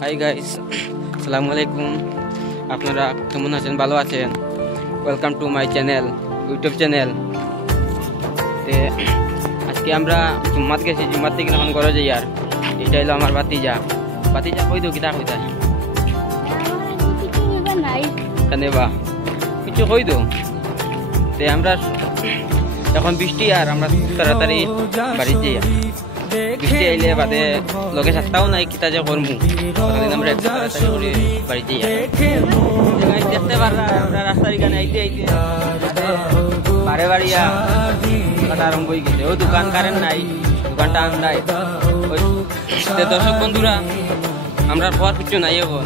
Hi guys, আসসালামু আলাইকুম। আপনারা কেমন আছেন? ভালো আছেন? Welcome to my channel, YouTube channel. আজকে আমরা জুম্মাত গেছি, জুম্মাত থেকে এখন ঘরে যাই। আর এটা হলো আমার বাতিজা। বাতিজা কই দো কিতা কইতা কেন বা কিছু কই দো। আমরা এখন বৃষ্টি, আর আমরা তাড়াতাড়ি বাড়ি যাই। বৃষ্টি আইলে বাদে লগে সাতটাও নাই, কিতা যে করবো। আমরা তাড়াতাড়ি করে বাড়ি যাই। দেখতে পাররা আমরা রাস্তার এখানে আইতে আইতে বারে বাড়িয়া কাটা আরম্ভ হয়ে গেছে। ও দোকান কারেন্ট নাই, দোকানটা আন্দাই। দর্শক বন্ধুরা, আমরা পর কিছু নাই এখন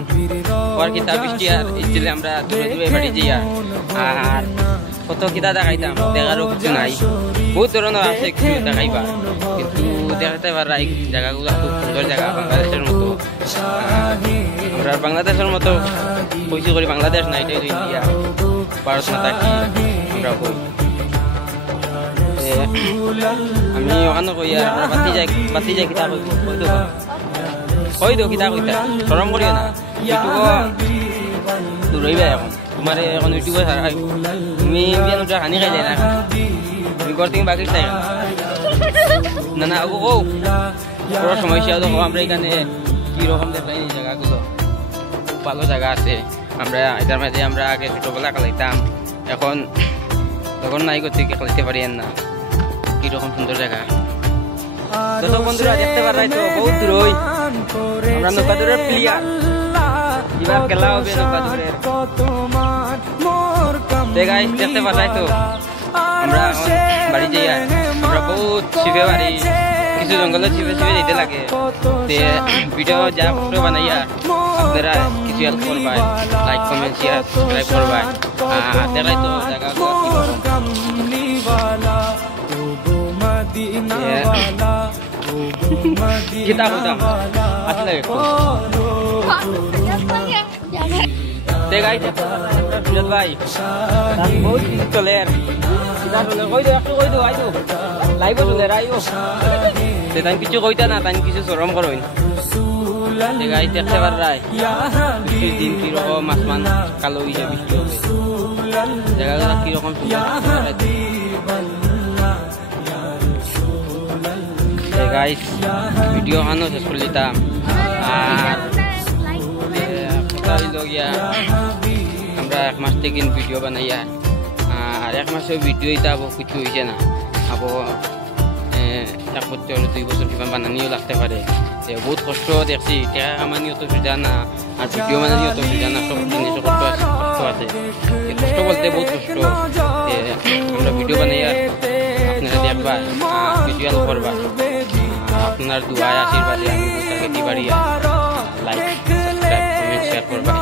পর কিতা বৃষ্টি আর ইচ্ছিলে আমরা দূরে দূরে বাড়ি যাই। আর কত কিতা দেখাইতাম, দেখারও কিছু নাই। বহুত ধরনের আছে কিছু দেখাইবা, কিন্তু দেখাতে পারা এই জায়গাগুলো খুব সুন্দর জায়গা, বাংলাদেশের মতো। আমরা বাংলাদেশের মতো কইছি করি, বাংলাদেশ না, এটাই ইন্ডিয়া, ভারত মাতা কি আমরা কই। আমি ওখানে কই আর আমরা বাতি যাই কিতা কই দো কিতা কইতা শরম করিও না। ইউটিউব রইবা এখন, তোমার এখন ইউটিউবে তুমি ওটা হানি খাইলে না, তুমি ঘর থেকে বাকি চাই না না ও পুরো সমস্যা। দেখো আমরা এখানে কিরকম দেখলাম এই জায়গাগুলো, খুব ভালো জায়গা আছে। আমরা এটার মাঝে আমরা আগে ছোটবেলা খেলাইতাম, এখন তখন নাই করতে খেলাইতে পারি না। কিরকম সুন্দর জায়গা। দর্শক বন্ধুরা দেখতে পারাই তো বহুত দূর হই আমরা নৌকাদুরের প্লেয়ার। এবার খেলা হবে নৌকাদুরের। দেখতে পারাই তো আমরা বাড়ি যাই। আমরা বহুত ছিপে বাড়ি, কিছু জঙ্গলের ছিপে যেতে লাগে। ভিডিও যা ফটো বানাইয়া আপনারা কিছু হেল্প করবাই, লাইক কমেন্ট শেয়ার সাবস্ক্রাইব করবাই। দেখাই তো জায়গাগুলো কিতা কইতাম আসলে দেখাই সুজাত ভাই বহুত কিছু চলে। আর কই দো একটু কই দো আইতো লাইভ চলে আইও। তাই কিছু কইতা না, তাই কিছু শরম করবেন। দেখাই দেখতে পারাই বৃষ্টির দিন কিরকম মাছ মান কালো হয়ে যায় বৃষ্টি হবে। জায়গাগুলো কিরকম গাইস, ভিডিও খানো শেষ করে দিতাম। আর আমরা 1 মাস থেকে ভিডিও বানাইয়া, আর 1 মাসেও ভিডিও এটা কিছু হয়েছে না। আবো 1 বছর 2 বছর কিবা বানানিও লাগতে পারে। বহুত কষ্ট দেখছি, টেকা কামানিও তো সুবিধা না, আর ভিডিও বানানিও তো সুবিধা না। সব জিনিসের কষ্ট আছে। কষ্ট বলতে বহুত কষ্ট। আমরা ভিডিও বানাইয়া আপনারা দেখবা, ভিডিও করবা। আপনার দুয়ায় আশীর্বাদে আমি বসে পারি। লাইক সাবস্ক্রাইব কমেন্ট শেয়ার করবা।